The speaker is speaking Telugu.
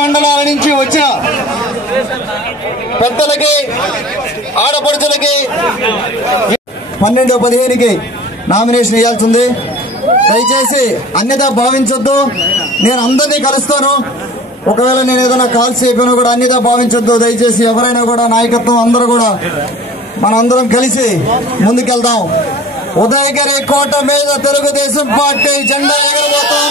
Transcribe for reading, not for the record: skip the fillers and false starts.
మండలాల నుంచి వచ్చిన పెద్దలకి ఆడపడుచులకి 12-15కి నామినేషన్ ఇవ్వాల్సింది. దయచేసి అన్యదా భావించొద్దు. నేను అందరినీ కలుస్తాను. ఒకవేళ నేను ఏదైనా కాల్స్ అయిపోయినా కూడా అన్యదా భావించొద్దు. దయచేసి ఎవరైనా కూడా నాయకత్వం అందరూ కూడా మనందరం కలిసి ముందుకెళ్దాం. ఉదయగిరి కోట మీద తెలుగుదేశం పార్టీ జెండా ఎగరబోతాం.